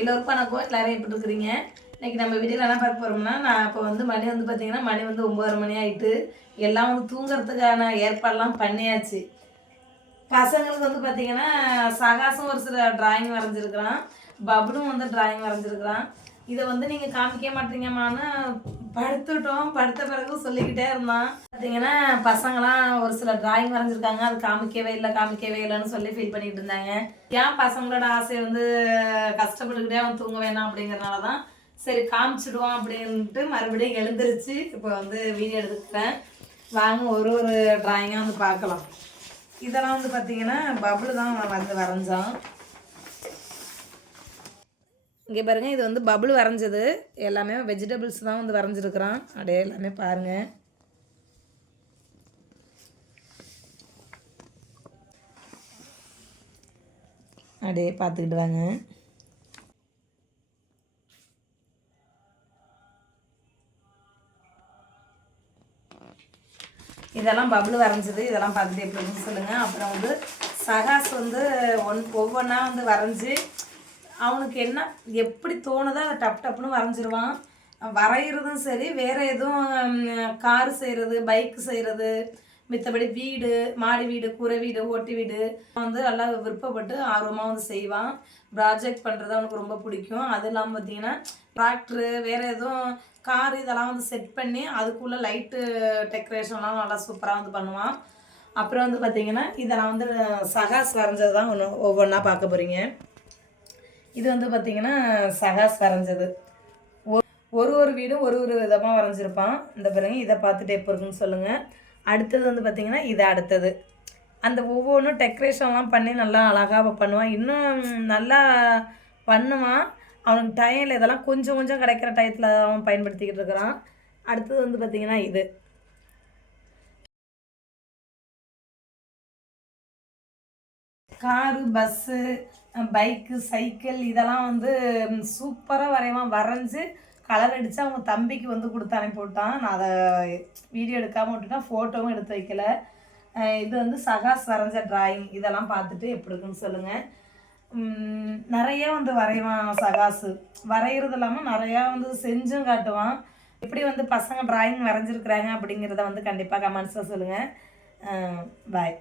எல்லோருக்கும் வணக்கம் எல்லாரும் எப்படி இருக்கிறீங்க? இன்னைக்கு நம்ம வீடியோவில் என்ன பார்க்க போகிறோம்னா நான் இப்போ வந்து மணி வந்து பார்த்தீங்கன்னா மணி வந்து ஒம்பது மணி ஆகிட்டு எல்லாம் வந்து தூங்குறதுக்கான ஏற்பாடெல்லாம் பண்ணியாச்சு. பசங்களுக்கு வந்து பார்த்திங்கன்னா சகாசம் ஒரு சில ட்ராயிங் வரைஞ்சிருக்கிறான். பபுனும் வந்து ட்ராயிங் வரைஞ்சிருக்கிறான். இதை வந்து நீங்கள் காமிக்க மாட்டீங்கம்மான்னு படுத்துட்டோம். படுத்த பிறகு சொல்லிக்கிட்டே இருந்தான். பார்த்தீங்கன்னா பசங்களாம் ஒரு சில டிராயிங் வரைஞ்சிருக்காங்க. அது காமிக்கவே இல்லை காமிக்கவே இல்லைன்னு சொல்லி ஃபீல் பண்ணிட்டு இருந்தாங்க. ஏன் பசங்களோட ஆசையை வந்து கஷ்டப்பட்டுக்கிட்டே அவன் தூங்க வேணாம் அப்படிங்கிறனால தான் சரி காமிச்சிடுவோம் அப்படின்ட்டு மறுபடியும் எழுந்திருச்சு. இப்போ வந்து வீடியோ எடுத்துக்கிறேன் வாங்க ஒரு ஒரு டிராயிங்காக வந்து பார்க்கலாம். இதெல்லாம் வந்து பார்த்தீங்கன்னா பபுள் தான் வந்து வரைஞ்சான். இங்கே பாருங்கள் இது வந்து பபுள் வரைஞ்சது. எல்லாமே வெஜிடபிள்ஸ் தான் வந்து வரைஞ்சிருக்கிறான். அப்படியே எல்லாமே பாருங்க. அப்படியே பார்த்துக்கிட்டு வாங்க. இதெல்லாம் பபுள் வரைஞ்சது. இதெல்லாம் பார்த்துட்டு எப்படி இருக்குன்னு சொல்லுங்கள் அப்புறம் வந்து சகாஸ் வந்து ஒன் ஒவ்வொன்றா வந்து வரைஞ்சி அவனுக்கு என்ன எப்படி தோணுதோ அதை டப் டப்புன்னு வரைஞ்சிருவான். வரைகிறதும் சரி வேறு எதுவும் கார் செய்கிறது பைக் செய்கிறது மித்தபடி வீடு மாடி வீடு கூரை வீடு ஓட்டி வீடு வந்து நல்லா விருப்பப்பட்டு ஆர்வமாக வந்து செய்வான். ப்ராஜெக்ட் பண்ணுறது அவனுக்கு ரொம்ப பிடிக்கும். அது இல்லாமல் பார்த்தீங்கன்னா டிராக்டரு வேறு எதுவும் கார் இதெல்லாம் வந்து செட் பண்ணி அதுக்குள்ளே லைட்டு டெக்கரேஷன்லாம் நல்லா சூப்பராக வந்து பண்ணுவான். அப்புறம் வந்து பார்த்தீங்கன்னா இதெல்லாம் வந்து சகாஸ் வரைஞ்சது தான் ஒன்று ஒவ்வொன்றா பார்க்க போகிறீங்க இது வந்து பார்த்திங்கன்னா சகாஸ் வரைஞ்சது. ஒரு- ஒரு ஒரு வீடும் ஒரு ஒரு விதமாக வரைஞ்சிருப்பான். இந்த பிறகு இதை பார்த்துட்டு எப்போ இருக்குன்னு சொல்லுங்கள் அடுத்தது வந்து பார்த்திங்கன்னா இது அடுத்தது. அந்த ஒவ்வொன்றும் டெக்கரேஷன்லாம் பண்ணி நல்லா அழகாக பண்ணுவான் இன்னும் நல்லா பண்ணுவான். அவனுக்கு டைமில் இதெல்லாம் கொஞ்சம் கொஞ்சம் கிடைக்கிற டயத்தில் அவன் பயன்படுத்திக்கிட்டு இருக்கிறான். அடுத்தது வந்து பார்த்திங்கன்னா இது. காரு பஸ்ஸு பைக்கு சைக்கிள் இதெல்லாம் வந்து சூப்பராக வரைவான். வரைஞ்சி கலர் அடித்து அவங்க தம்பிக்கு வந்து கொடுத்து அனுப்பி விட்டான் நான் அதை வீடியோ எடுக்காமல் விட்டுட்டேன் ஃபோட்டோவும் எடுத்து வைக்கல. இது வந்து சகாஸ் வரைஞ்ச ட்ராயிங் இதெல்லாம் பார்த்துட்டு எப்படி இருக்குன்னு சொல்லுங்கள் நிறைய வந்து வரைவான் சகாசு வரைகிறது இல்லாமல் நிறையா வந்து செஞ்சும் காட்டுவான். எப்படி வந்து பசங்க ட்ராயிங் வரைஞ்சிருக்கிறாங்க அப்படிங்கிறத வந்து கண்டிப்பாக கமெண்ட்ஸில் சொல்லுங்கள் பாய்